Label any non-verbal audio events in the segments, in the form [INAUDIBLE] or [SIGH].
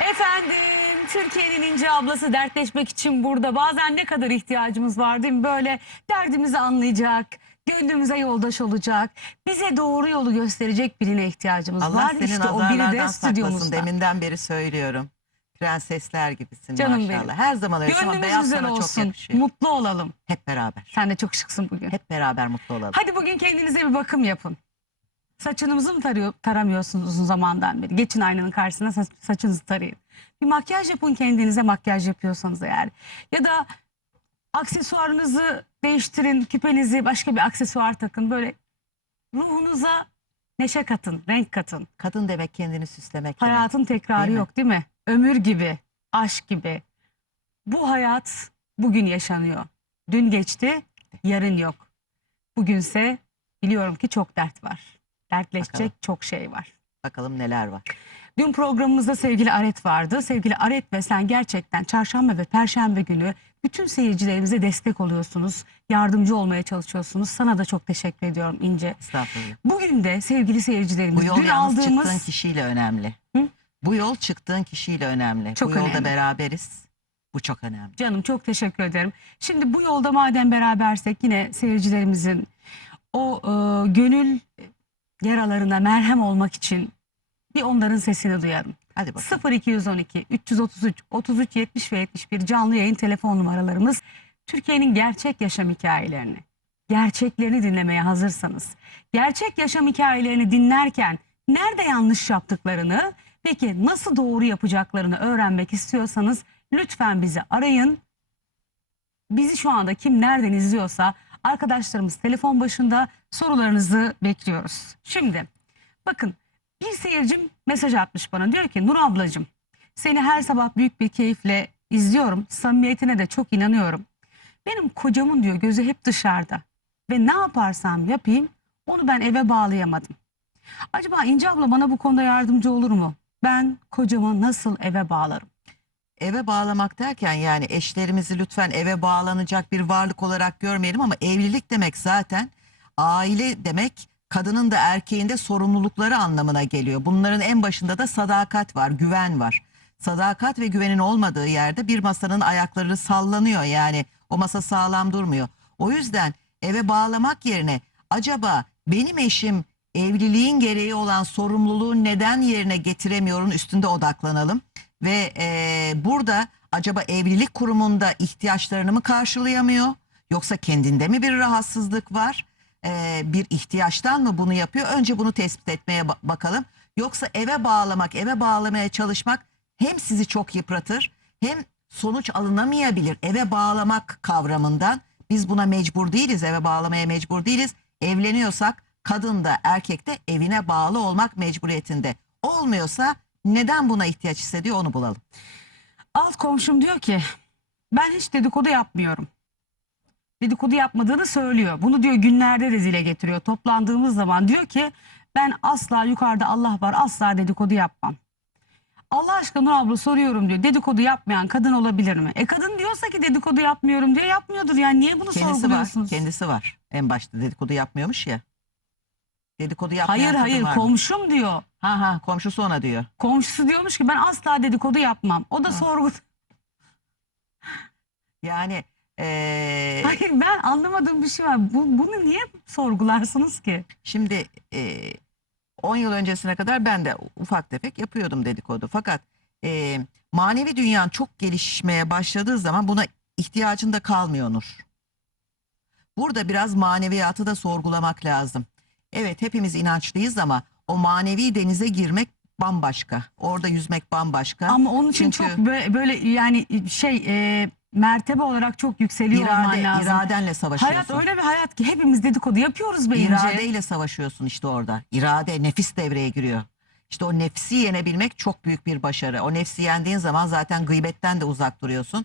Efendim Türkiye'nin ince ablası dertleşmek için burada. Bazen ne kadar ihtiyacımız var değil mi? Böyle derdimizi anlayacak, gönlümüze yoldaş olacak, bize doğru yolu gösterecek birine ihtiyacımız Allah var. senin İşte o biri de saklasın stüdyomuzda. deminden beri söylüyorum. Prensesler gibisin Canım maşallah. benim. Her zaman öylesin ama Gönlümüz beyaz güzel sana çok olsun, yakışıyor. mutlu olalım. Hep beraber. Sen de çok şıksın bugün. Hep beraber mutlu olalım. Hadi bugün kendinize bir bakım yapın. Saçınızı mı tarıyor, taramıyorsunuz uzun zamandan beri? Geçin aynanın karşısına sa- saçınızı tarayın. Bir makyaj yapın kendinize makyaj yapıyorsanız eğer. Ya da aksesuarınızı değiştirin, küpenizi başka bir aksesuar takın. Böyle ruhunuza neşe katın, renk katın. Kadın demek kendini süslemek. demek. Hayatın tekrarı Değil mi? yok değil mi? Ömür gibi, aşk gibi. Bu hayat bugün yaşanıyor. Dün geçti, yarın yok. Bugünse biliyorum ki çok dert var. Dertleşecek Bakalım. çok şey var. Bakalım neler var. Dün programımızda sevgili Aret vardı. Sevgili Aret ve sen gerçekten çarşamba ve perşembe günü bütün seyircilerimize destek oluyorsunuz. Yardımcı olmaya çalışıyorsunuz. Sana da çok teşekkür ediyorum İnce. Estağfurullah. Bugün de sevgili seyircilerimiz Bu yol dün yalnız aldığımız çıktığın kişiyle önemli. Hı? Bu yol çıktığın kişiyle önemli. Çok Bu yolda önemli. beraberiz. Bu çok önemli. Canım çok teşekkür ederim. Şimdi bu yolda madem berabersek yine seyircilerimizin o e, gönül yaralarına merhem olmak için bir onların sesini duyalım. Hadi bakalım. 0212 333 33 70 ve 71 canlı yayın telefon numaralarımız. Türkiye'nin gerçek yaşam hikayelerini, gerçeklerini dinlemeye hazırsanız, gerçek yaşam hikayelerini dinlerken nerede yanlış yaptıklarını, peki nasıl doğru yapacaklarını öğrenmek istiyorsanız lütfen bizi arayın. Bizi şu anda kim nereden izliyorsa arkadaşlarımız telefon başında sorularınızı bekliyoruz. Şimdi bakın bir seyircim mesaj atmış bana diyor ki Nur ablacığım seni her sabah büyük bir keyifle izliyorum. Samimiyetine de çok inanıyorum. Benim kocamın diyor gözü hep dışarıda ve ne yaparsam yapayım onu ben eve bağlayamadım. Acaba İnce abla bana bu konuda yardımcı olur mu? Ben kocamı nasıl eve bağlarım? Eve bağlamak derken yani eşlerimizi lütfen eve bağlanacak bir varlık olarak görmeyelim ama evlilik demek zaten aile demek kadının da erkeğin de sorumlulukları anlamına geliyor. Bunların en başında da sadakat var, güven var. Sadakat ve güvenin olmadığı yerde bir masanın ayakları sallanıyor yani o masa sağlam durmuyor. O yüzden eve bağlamak yerine acaba benim eşim evliliğin gereği olan sorumluluğu neden yerine getiremiyorun üstünde odaklanalım. Ve eee, burada acaba evlilik kurumunda ihtiyaçlarını mı karşılayamıyor? Yoksa kendinde mi bir rahatsızlık var? Eee, bir ihtiyaçtan mı bunu yapıyor? Önce bunu tespit etmeye ba- bakalım. Yoksa eve bağlamak, eve bağlamaya çalışmak hem sizi çok yıpratır hem sonuç alınamayabilir. Eve bağlamak kavramından biz buna mecbur değiliz, eve bağlamaya mecbur değiliz. Evleniyorsak kadın da erkek de evine bağlı olmak mecburiyetinde. Olmuyorsa neden buna ihtiyaç hissediyor onu bulalım. Alt komşum diyor ki ben hiç dedikodu yapmıyorum. Dedikodu yapmadığını söylüyor. Bunu diyor günlerde de dile getiriyor. Toplandığımız zaman diyor ki ben asla yukarıda Allah var asla dedikodu yapmam. Allah aşkına Nur abla soruyorum diyor. Dedikodu yapmayan kadın olabilir mi? E kadın diyorsa ki dedikodu yapmıyorum diyor. Yapmıyordur yani. Niye bunu Kendisi var, sorguluyorsunuz? kendisi var. En başta dedikodu yapmıyormuş ya. Dedikodu yapmayan Hayır kadın hayır var mı? komşum diyor. Ha ha komşusu ona diyor. Komşusu diyormuş ki ben asla dedikodu yapmam. O da sorgu. Yani eee, Hayır ben anlamadığım bir şey var. Bu, bunu niye sorgularsınız ki? şimdi eee 10 yıl öncesine kadar ben de ufak tefek yapıyordum dedikodu. Fakat eee, manevi dünyan çok gelişmeye başladığı zaman buna ihtiyacın da kalmıyor Nur. Burada biraz maneviyatı da sorgulamak lazım. Evet hepimiz inançlıyız ama o manevi denize girmek bambaşka. Orada yüzmek bambaşka. Ama onun için Çünkü- çok böyle, böyle yani şey e, mertebe olarak çok yükseliyor olman İrade, lazım. iradenle savaşıyorsun. Hayat öyle bir hayat ki hepimiz dedikodu yapıyoruz be İnce. İradeyle savaşıyorsun işte orada. İrade, nefis devreye giriyor. İşte o nefsi yenebilmek çok büyük bir başarı. O nefsi yendiğin zaman zaten gıybetten de uzak duruyorsun.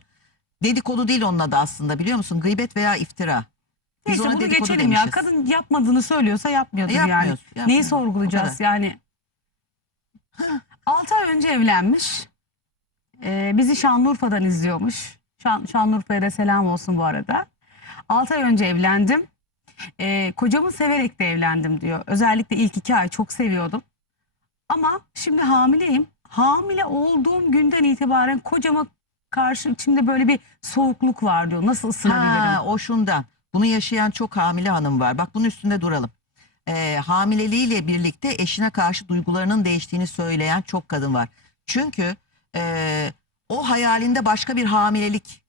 Dedikodu değil onun adı aslında biliyor musun? Gıybet veya iftira. Biz Neyse ona bunu dedikodu geçelim ya. demişiz. Kadın yapmadığını söylüyorsa yapmıyordur yani. Yapmıyoruz, yapmıyoruz. Neyi O sorgulayacağız kadar. yani? [GASPS] 6 ay önce evlenmiş. Ee, bizi Şanlıurfa'dan izliyormuş. Şan, Şanlıurfa'ya da selam olsun bu arada. 6 ay önce evlendim. Ee, kocamı severek de evlendim diyor. Özellikle ilk iki ay çok seviyordum. Ama şimdi hamileyim. Hamile olduğum günden itibaren kocama karşı içimde böyle bir soğukluk var diyor. Nasıl ısınabilirim? Ha, o şundan. Bunu yaşayan çok hamile hanım var. Bak bunun üstünde duralım. Ee, hamileliğiyle birlikte eşine karşı duygularının değiştiğini söyleyen çok kadın var. Çünkü e, o hayalinde başka bir hamilelik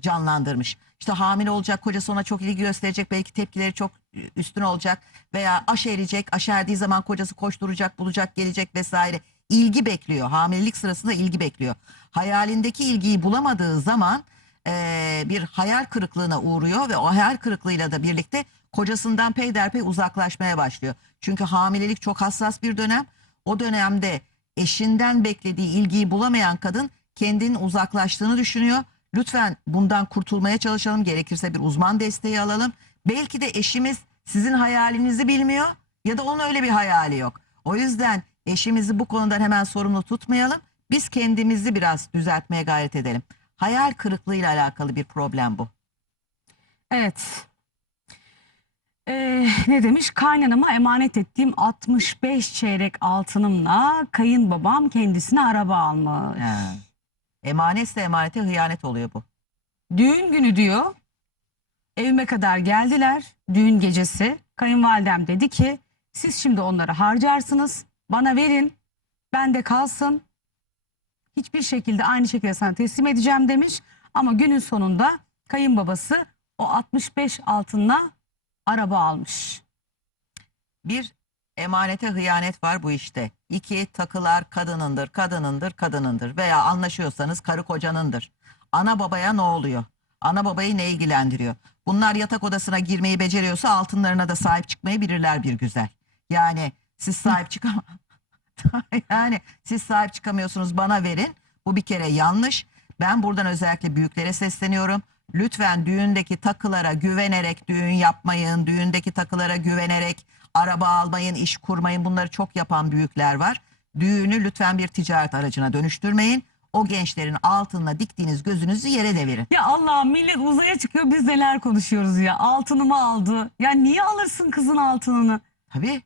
canlandırmış. İşte hamile olacak, kocası ona çok ilgi gösterecek, belki tepkileri çok üstün olacak veya aşerecek, aşerdiği zaman kocası koşturacak, bulacak, gelecek vesaire. İlgi bekliyor. Hamilelik sırasında ilgi bekliyor. Hayalindeki ilgiyi bulamadığı zaman eee, bir hayal kırıklığına uğruyor ve o hayal kırıklığıyla da birlikte kocasından peyderpey uzaklaşmaya başlıyor. Çünkü hamilelik çok hassas bir dönem. O dönemde eşinden beklediği ilgiyi bulamayan kadın kendinin uzaklaştığını düşünüyor. Lütfen bundan kurtulmaya çalışalım. Gerekirse bir uzman desteği alalım. Belki de eşimiz sizin hayalinizi bilmiyor ya da onun öyle bir hayali yok. O yüzden eşimizi bu konudan hemen sorumlu tutmayalım. Biz kendimizi biraz düzeltmeye gayret edelim. Hayal kırıklığıyla alakalı bir problem bu. Evet. Ee, ne demiş? Kaynanama emanet ettiğim 65 çeyrek altınımla kayınbabam kendisine araba almış. He. Emanetse emanete hıyanet oluyor bu. Düğün günü diyor. Evime kadar geldiler. Düğün gecesi. Kayınvalidem dedi ki siz şimdi onları harcarsınız. Bana verin. Bende kalsın. Hiçbir şekilde aynı şekilde sana teslim edeceğim demiş. Ama günün sonunda kayınbabası o 65 altınla araba almış. Bir emanete hıyanet var bu işte. İki takılar kadınındır, kadınındır, kadınındır veya anlaşıyorsanız karı kocanındır. Ana babaya ne oluyor? Ana babayı ne ilgilendiriyor? Bunlar yatak odasına girmeyi beceriyorsa altınlarına da sahip çıkmayı bilirler bir güzel. Yani siz sahip [LAUGHS] çıkam [LAUGHS] yani siz sahip çıkamıyorsunuz bana verin. Bu bir kere yanlış. Ben buradan özellikle büyüklere sesleniyorum. Lütfen düğündeki takılara güvenerek düğün yapmayın. Düğündeki takılara güvenerek araba almayın, iş kurmayın. Bunları çok yapan büyükler var. Düğünü lütfen bir ticaret aracına dönüştürmeyin. O gençlerin altınla diktiğiniz gözünüzü yere devirin. Ya Allah millet uzaya çıkıyor biz neler konuşuyoruz ya. Altınımı aldı. Ya niye alırsın kızın altınını? Tabii.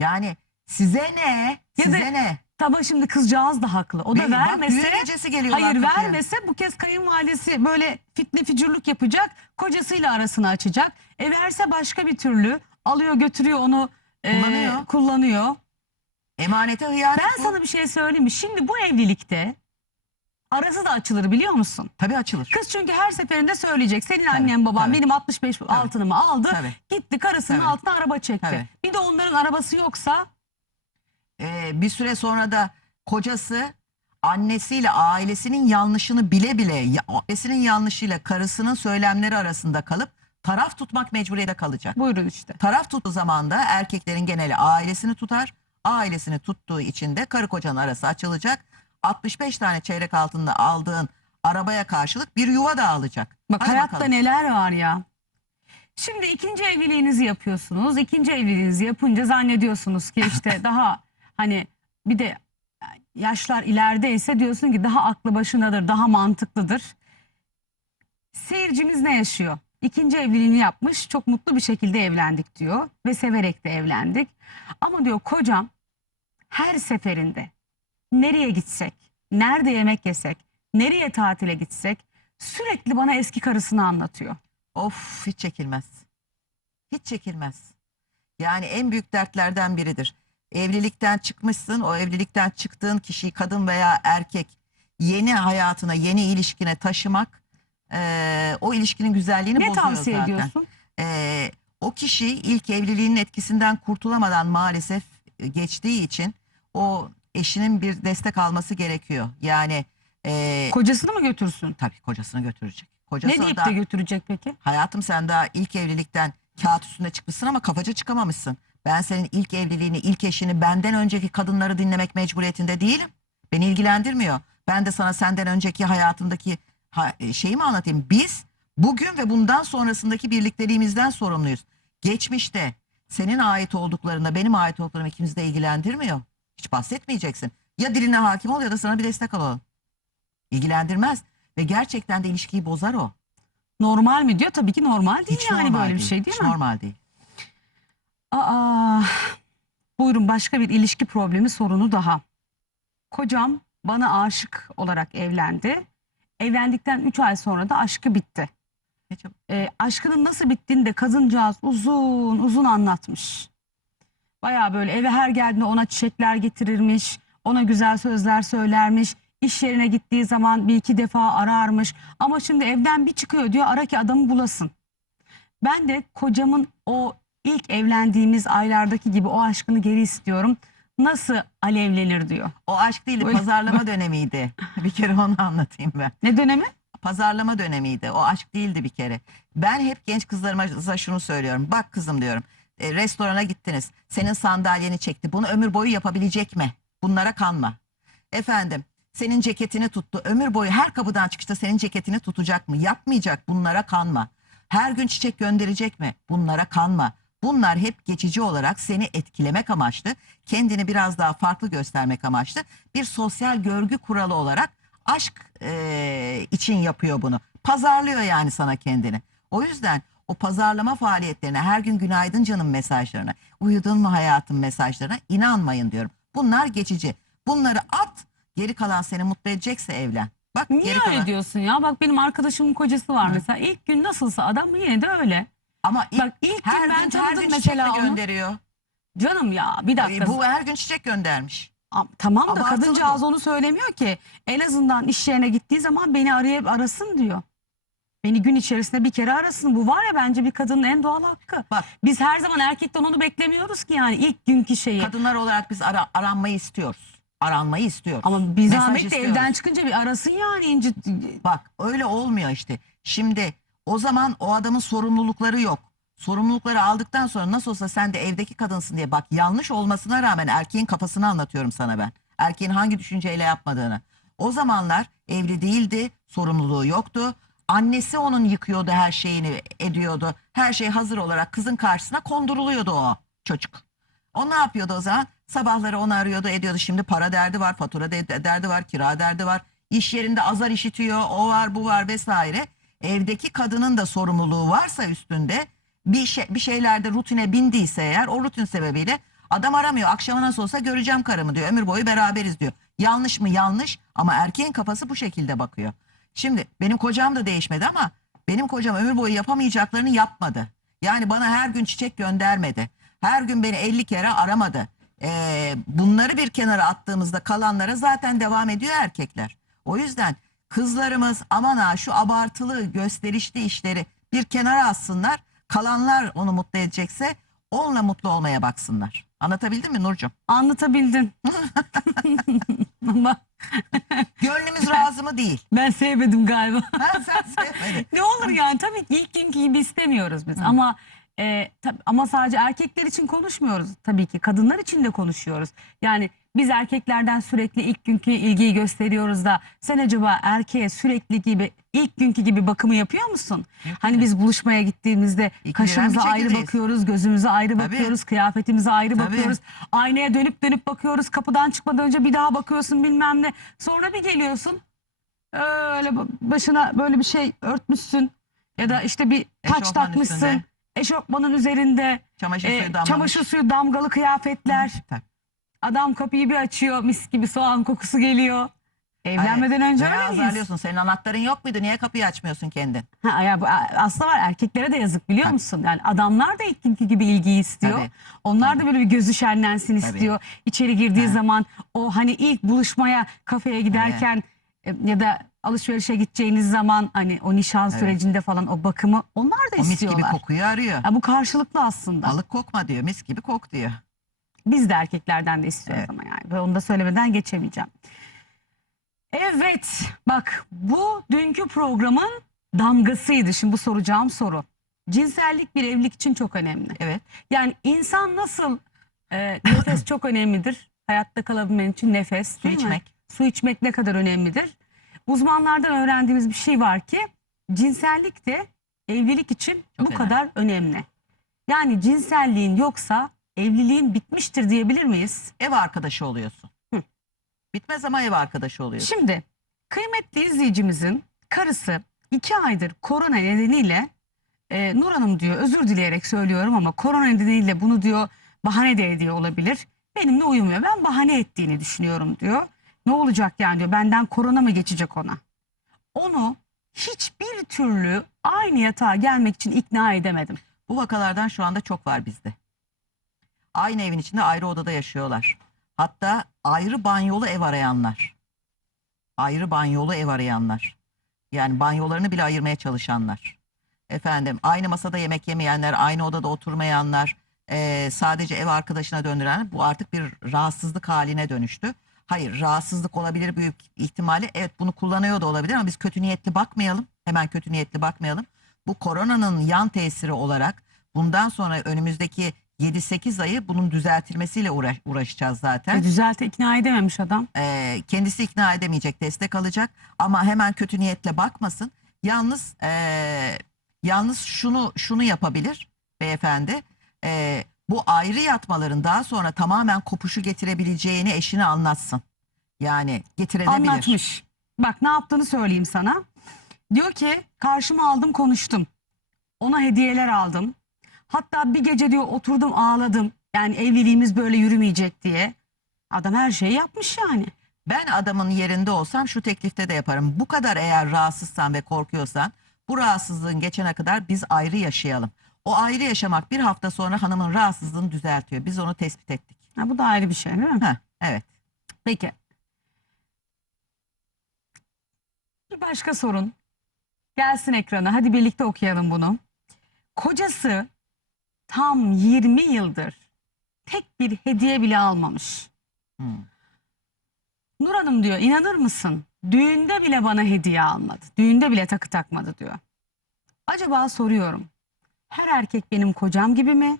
Yani size ne? Ya Size da- ne? Tamam şimdi kızcağız da haklı. O da Bak, vermese düğün gecesi geliyorlar Hayır kapıya. vermese bu kez kayınvalidesi böyle fitne fücurluk yapacak. Kocasıyla arasını açacak. E verse başka bir türlü alıyor götürüyor onu e, Kullanıyor. kullanıyor. Emanete hıyanet Ben bu. sana bir şey söyleyeyim mi? Şimdi bu evlilikte arası da açılır biliyor musun? Tabii açılır. Kız çünkü her seferinde söyleyecek. Senin annen baban tabii. benim 65 altınımı aldı. Tabii. Gitti karısının Tabii. altına araba çekti. Tabii. Bir de onların arabası yoksa Ee, bir süre sonra da kocası annesiyle ailesinin yanlışını bile bile ailesinin yanlışıyla karısının söylemleri arasında kalıp taraf tutmak mecburiyete kalacak. buyurun işte. Taraf tuttuğu zaman da erkeklerin geneli ailesini tutar. Ailesini tuttuğu için de karı kocanın arası açılacak. 65 tane çeyrek altında aldığın arabaya karşılık bir yuva da alacak. Bak Hadi hayatta bakalım. neler var ya. Şimdi ikinci evliliğinizi yapıyorsunuz. İkinci evliliğinizi yapınca zannediyorsunuz ki işte [LAUGHS] daha hani bir de yaşlar ilerideyse diyorsun ki daha aklı başındadır, daha mantıklıdır. Seyircimiz ne yaşıyor? İkinci evliliğini yapmış, çok mutlu bir şekilde evlendik diyor ve severek de evlendik. Ama diyor kocam her seferinde nereye gitsek, nerede yemek yesek, nereye tatile gitsek sürekli bana eski karısını anlatıyor. Of hiç çekilmez. Hiç çekilmez. Yani en büyük dertlerden biridir. Evlilikten çıkmışsın, o evlilikten çıktığın kişiyi kadın veya erkek yeni hayatına, yeni ilişkine taşımak eee, o ilişkinin güzelliğini Ne bozuyor tavsiye zaten. ediyorsun? Eee, o kişi ilk evliliğinin etkisinden kurtulamadan maalesef geçtiği için o eşinin bir destek alması gerekiyor. Yani eee Kocasını mı götürsün? tabii kocasını götürecek. Kocası Ne deyip da- de götürecek peki? Hayatım sen daha ilk evlilikten kağıt üstünde çıkmışsın ama kafaca çıkamamışsın. Ben senin ilk evliliğini, ilk eşini benden önceki kadınları dinlemek mecburiyetinde değilim. Beni ilgilendirmiyor. Ben de sana senden önceki hayatındaki ha- e, şeyi mi anlatayım? Biz bugün ve bundan sonrasındaki birlikteliğimizden sorumluyuz. Geçmişte senin ait olduklarına benim ait olduklarım ikimizi de ilgilendirmiyor. Hiç bahsetmeyeceksin. Ya diline hakim ol ya da sana bir destek alalım. İlgilendirmez ve gerçekten de ilişkiyi bozar o. Normal mi diyor? Tabii ki normal değil Hiç yani normal böyle bir değil. şey değil Hiç mi? normal değil. Aa, buyurun başka bir ilişki problemi sorunu daha. Kocam bana aşık olarak evlendi. Evlendikten 3 ay sonra da aşkı bitti. Ne çabuk. E, aşkının nasıl bittiğini de kadıncağız uzun uzun anlatmış. Baya böyle eve her geldiğinde ona çiçekler getirirmiş, ona güzel sözler söylermiş. İş yerine gittiği zaman bir iki defa ararmış. Ama şimdi evden bir çıkıyor diyor ara ki adamı bulasın. Ben de kocamın o ilk evlendiğimiz aylardaki gibi o aşkını geri istiyorum. Nasıl alevlenir diyor. O aşk değildi Böyle- pazarlama dönemiydi. [LAUGHS] Bir kere onu anlatayım ben. Ne dönemi? Pazarlama dönemiydi. O aşk değildi bir kere. Ben hep genç kızlarıma şunu söylüyorum. Bak kızım diyorum. e, restorana gittiniz. Senin sandalyeni çekti. Bunu ömür boyu yapabilecek mi? Bunlara kanma. Efendim senin ceketini tuttu. Ömür boyu her kapıdan çıkışta senin ceketini tutacak mı? Yapmayacak. Bunlara kanma. Her gün çiçek gönderecek mi? Bunlara kanma. Bunlar hep geçici olarak seni etkilemek amaçlı, kendini biraz daha farklı göstermek amaçlı bir sosyal görgü kuralı olarak aşk eee, için yapıyor bunu. Pazarlıyor yani sana kendini. O yüzden o pazarlama faaliyetlerine, her gün günaydın canım mesajlarına, uyudun mu hayatım mesajlarına inanmayın diyorum. Bunlar geçici. Bunları at, geri kalan seni mutlu edecekse evlen. Bak Niye geri öyle kalan. diyorsun ya? Bak benim arkadaşımın kocası var Hı. mesela. İlk gün nasılsa adam yine de öyle. Ama ilk, Bak ilk her gün ben gün her gün mesela onu. gönderiyor. Canım ya bir dakika. E, Bu her gün çiçek göndermiş. Am- Tamam da Abartılı kadıncağız bu. onu söylemiyor ki. En azından iş yerine gittiği zaman beni arayıp arasın diyor. Beni gün içerisinde bir kere arasın. Bu var ya bence bir kadının en doğal hakkı. Bak Biz her zaman erkekten onu beklemiyoruz ki yani ilk günkü şeyi. kadınlar olarak biz ara, aranmayı istiyoruz. Aranmayı istiyoruz. Ama bir Mesaj zahmet de istiyoruz. evden çıkınca bir arasın yani inci. Bak öyle olmuyor işte. Şimdi o zaman o adamın sorumlulukları yok. Sorumlulukları aldıktan sonra nasıl olsa sen de evdeki kadınsın diye bak yanlış olmasına rağmen erkeğin kafasını anlatıyorum sana ben. Erkeğin hangi düşünceyle yapmadığını. O zamanlar evli değildi, sorumluluğu yoktu. Annesi onun yıkıyordu her şeyini ediyordu. Her şey hazır olarak kızın karşısına konduruluyordu o çocuk. O ne yapıyordu o zaman? Sabahları onu arıyordu ediyordu. Şimdi para derdi var, fatura de- de- derdi var, kira derdi var. İş yerinde azar işitiyor, o var bu var vesaire. Evdeki kadının da sorumluluğu varsa üstünde bir, şey, bir şeylerde rutine bindiyse eğer o rutin sebebiyle adam aramıyor. Akşama nasıl olsa göreceğim karımı diyor. Ömür boyu beraberiz diyor. Yanlış mı? Yanlış ama erkeğin kafası bu şekilde bakıyor. Şimdi benim kocam da değişmedi ama benim kocam ömür boyu yapamayacaklarını yapmadı. Yani bana her gün çiçek göndermedi. Her gün beni 50 kere aramadı. Ee, bunları bir kenara attığımızda kalanlara zaten devam ediyor erkekler. O yüzden kızlarımız aman ha şu abartılı gösterişli işleri bir kenara atsınlar. Kalanlar onu mutlu edecekse onunla mutlu olmaya baksınlar. Anlatabildim mi Nurcuğum? Anlatabildin. Ama [LAUGHS] Gönlümüz razı mı değil. ben sevmedim galiba. Ha, sen sevmedin. ne olur yani tabii ilk günkü gibi istemiyoruz biz ama e, tab- ama sadece erkekler için konuşmuyoruz tabii ki kadınlar için de konuşuyoruz. Yani biz erkeklerden sürekli ilk günkü ilgiyi gösteriyoruz da sen acaba erkeğe sürekli gibi ilk günkü gibi bakımı yapıyor musun? Hani biz buluşmaya gittiğimizde İlk kaşımıza ayrı şekildeyiz. bakıyoruz, gözümüze ayrı Tabii. bakıyoruz, kıyafetimize ayrı Tabii. bakıyoruz. Aynaya dönüp dönüp bakıyoruz. Kapıdan çıkmadan önce bir daha bakıyorsun bilmem ne. Sonra bir geliyorsun. Öyle ba- başına böyle bir şey örtmüşsün ya da işte bir taç Eşofman takmışsın. üstünde. Eşofmanın üzerinde Çamaşır e, suyu damlamış. çamaşır suyu damgalı kıyafetler. Tabii. Adam kapıyı bir açıyor mis gibi soğan kokusu geliyor. Evlenmeden önce öyle miyiz? azarlıyorsun. Senin anahtarın yok muydu? Niye kapıyı açmıyorsun kendin? Ha, ya aslında var erkeklere de yazık biliyor Tabii. musun? Yani adamlar da ilk gibi ilgiyi istiyor. Tabii. Onlar da böyle bir gözü şenlensin Tabii. istiyor. İçeri girdiği Ha. zaman o hani ilk buluşmaya kafeye giderken e, ya da alışverişe gideceğiniz zaman hani o nişan Evet. sürecinde falan o bakımı onlar da O mis gibi istiyorlar. kokuyu arıyor. Ya bu karşılıklı aslında. Balık kokma diyor. Mis gibi kok diyor. Biz de erkeklerden de istiyoruz Evet. ama yani. Ve onu da söylemeden geçemeyeceğim. Evet bak bu dünkü programın damgasıydı. Şimdi bu soracağım soru. Cinsellik bir evlilik için çok önemli. Evet. Yani insan nasıl e, nefes [COUGHS] çok önemlidir. Hayatta kalabilmen için nefes Su değil mi? içmek. Su içmek ne kadar önemlidir? Uzmanlardan öğrendiğimiz bir şey var ki cinsellik de evlilik için Çok bu önemli. kadar önemli. Yani cinselliğin yoksa evliliğin bitmiştir diyebilir miyiz? Ev arkadaşı oluyorsun. Hı. Bitmez ama ev arkadaşı oluyorsun. Şimdi kıymetli izleyicimizin karısı iki aydır korona nedeniyle e, Nur Hanım diyor özür dileyerek söylüyorum ama korona nedeniyle bunu diyor bahane de ediyor olabilir. Benimle uyumuyor. Ben bahane ettiğini düşünüyorum diyor. Ne olacak yani diyor. Benden korona mı geçecek ona? Onu hiçbir türlü aynı yatağa gelmek için ikna edemedim. Bu vakalardan şu anda çok var bizde. Aynı evin içinde ayrı odada yaşıyorlar. Hatta ayrı banyolu ev arayanlar. Ayrı banyolu ev arayanlar. Yani banyolarını bile ayırmaya çalışanlar. Efendim aynı masada yemek yemeyenler, aynı odada oturmayanlar, eee, sadece ev arkadaşına döndüren bu artık bir rahatsızlık haline dönüştü. Hayır rahatsızlık olabilir büyük ihtimalle. Evet bunu kullanıyor da olabilir ama biz kötü niyetli bakmayalım. Hemen kötü niyetli bakmayalım. Bu koronanın yan tesiri olarak bundan sonra önümüzdeki 7-8 ayı bunun düzeltilmesiyle uğraş- uğraşacağız zaten. Ve düzelte ikna edememiş adam. Ee, kendisi ikna edemeyecek, destek alacak ama hemen kötü niyetle bakmasın. Yalnız ee, yalnız şunu şunu yapabilir beyefendi. Ee, bu ayrı yatmaların daha sonra tamamen kopuşu getirebileceğini eşine anlatsın. Yani getirebilir. Anlatmış. Bak ne yaptığını söyleyeyim sana. Diyor ki karşıma aldım konuştum. Ona hediyeler aldım. Hatta bir gece diyor oturdum ağladım. Yani evliliğimiz böyle yürümeyecek diye. Adam her şeyi yapmış yani. Ben adamın yerinde olsam şu teklifte de yaparım. Bu kadar eğer rahatsızsan ve korkuyorsan bu rahatsızlığın geçene kadar biz ayrı yaşayalım. O ayrı yaşamak bir hafta sonra hanımın rahatsızlığını düzeltiyor. Biz onu tespit ettik. Ha, bu da ayrı bir şey değil mi? Heh, evet. Peki. Bir başka sorun. Gelsin ekrana. Hadi birlikte okuyalım bunu. Kocası tam 20 yıldır tek bir hediye bile almamış. Hmm. Nur Hanım diyor inanır mısın? Düğünde bile bana hediye almadı. Düğünde bile takı takmadı diyor. Acaba soruyorum. Her erkek benim kocam gibi mi?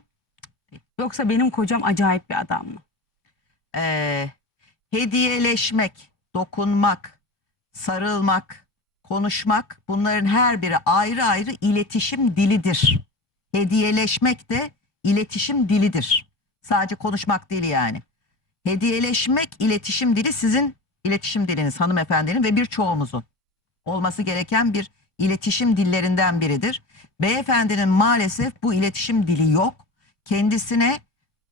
Yoksa benim kocam acayip bir adam mı? Ee, hediyeleşmek, dokunmak, sarılmak, konuşmak bunların her biri ayrı ayrı iletişim dilidir. Hediyeleşmek de iletişim dilidir. Sadece konuşmak değil yani. Hediyeleşmek iletişim dili sizin iletişim diliniz hanımefendinin ve birçoğumuzun olması gereken bir iletişim dillerinden biridir. Beyefendinin maalesef bu iletişim dili yok. Kendisine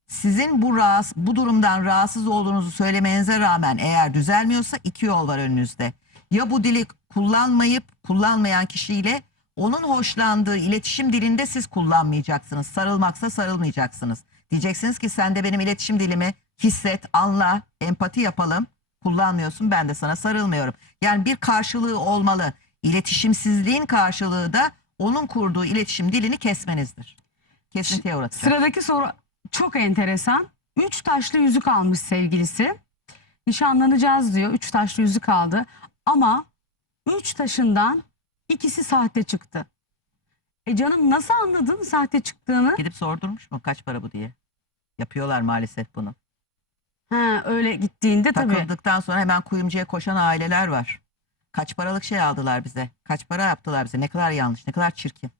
sizin bu rahatsız, bu durumdan rahatsız olduğunuzu söylemenize rağmen eğer düzelmiyorsa iki yol var önünüzde. Ya bu dili kullanmayıp kullanmayan kişiyle onun hoşlandığı iletişim dilinde siz kullanmayacaksınız. Sarılmaksa sarılmayacaksınız. Diyeceksiniz ki sen de benim iletişim dilimi hisset, anla, empati yapalım. Kullanmıyorsun ben de sana sarılmıyorum. Yani bir karşılığı olmalı. İletişimsizliğin karşılığı da onun kurduğu iletişim dilini kesmenizdir. Kesintiye uğratacak. Sıradaki soru çok enteresan. Üç taşlı yüzük almış sevgilisi. Nişanlanacağız diyor. Üç taşlı yüzük aldı. Ama üç taşından ikisi sahte çıktı. E canım nasıl anladın sahte çıktığını? Gidip sordurmuş mu kaç para bu diye. Yapıyorlar maalesef bunu. Ha öyle gittiğinde tabii. Takıldıktan sonra hemen kuyumcuya koşan aileler var. Kaç paralık şey aldılar bize. Kaç para yaptılar bize. Ne kadar yanlış, ne kadar çirkin.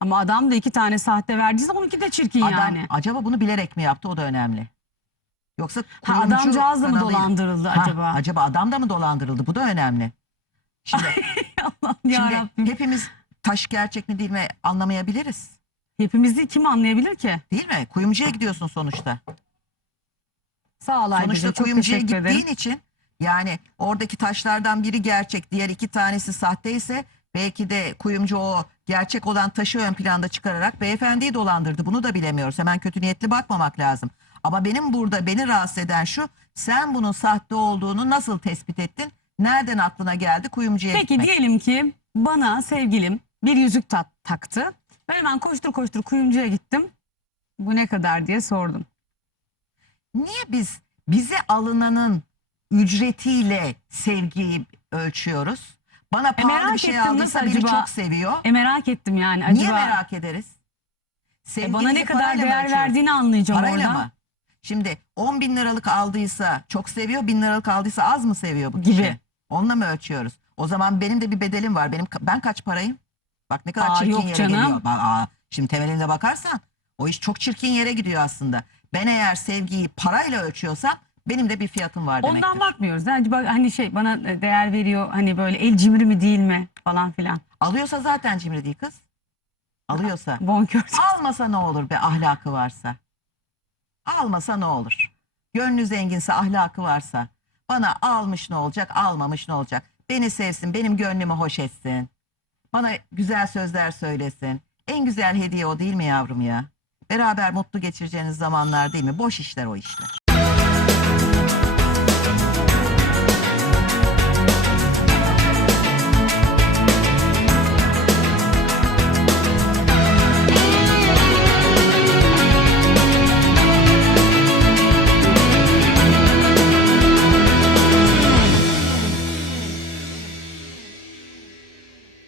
Ama adam da iki tane sahte verdiyse onunki de çirkin Adam yani. acaba bunu bilerek mi yaptı o da önemli. Yoksa Ha, kuyumcu adamcağız da mı kanalıyla- dolandırıldı Ha, acaba? Acaba adam da mı dolandırıldı? Bu da önemli. Şimdi, [LAUGHS] Allah'ım şimdi yarabbim. hepimiz taş gerçek mi değil mi anlamayabiliriz. Hepimizi kim anlayabilir ki? Değil mi? Kuyumcuya gidiyorsun sonuçta. Sağ ol Sonuçta çok kuyumcuya teşekkür gittiğin ederim. için yani oradaki taşlardan biri gerçek, diğer iki tanesi sahte ise belki de kuyumcu o gerçek olan taşı ön planda çıkararak beyefendiyi dolandırdı. Bunu da bilemiyoruz. Hemen kötü niyetli bakmamak lazım. Ama benim burada beni rahatsız eden şu, sen bunun sahte olduğunu nasıl tespit ettin? Nereden aklına geldi kuyumcuya Peki gitmek? diyelim ki bana sevgilim bir yüzük ta- taktı. Ben hemen koştur koştur kuyumcuya gittim. Bu ne kadar diye sordum. Niye biz bize alınanın ücretiyle sevgiyi ölçüyoruz? Bana pahalı merak bir şey ettim, aldıysa nasıl beni acaba? çok seviyor. E merak ettim yani acaba Niye merak ederiz? e, bana ne Sevgimizi kadar parayla mı değer ölçüyoruz? verdiğini anlayacağım Parayla orada. mı? Şimdi 10 bin liralık aldıysa çok seviyor, bin liralık aldıysa az mı seviyor bu kişi? Gibi. Onunla mı ölçüyoruz? O zaman benim de bir bedelim var. Benim ben kaç parayım? Bak ne kadar Aa, çirkin yok yere canım. geliyor. Bak, aa, şimdi temelinde bakarsan o iş çok çirkin yere gidiyor aslında. Ben eğer sevgiyi parayla ölçüyorsam benim de bir fiyatım var demektir. Ondan bakmıyoruz. Acaba hani şey bana e, değer veriyor hani böyle el cimri mi değil mi falan filan. Alıyorsa zaten cimri değil kız. Alıyorsa. [LAUGHS] Bonkör. Almasa ne olur be ahlakı varsa. Almasa ne olur? Gönlü zenginse ahlakı varsa. Bana almış ne olacak, almamış ne olacak? Beni sevsin, benim gönlümü hoş etsin. Bana güzel sözler söylesin. En güzel hediye o değil mi yavrum ya? Beraber mutlu geçireceğiniz zamanlar değil mi? Boş işler o işler. you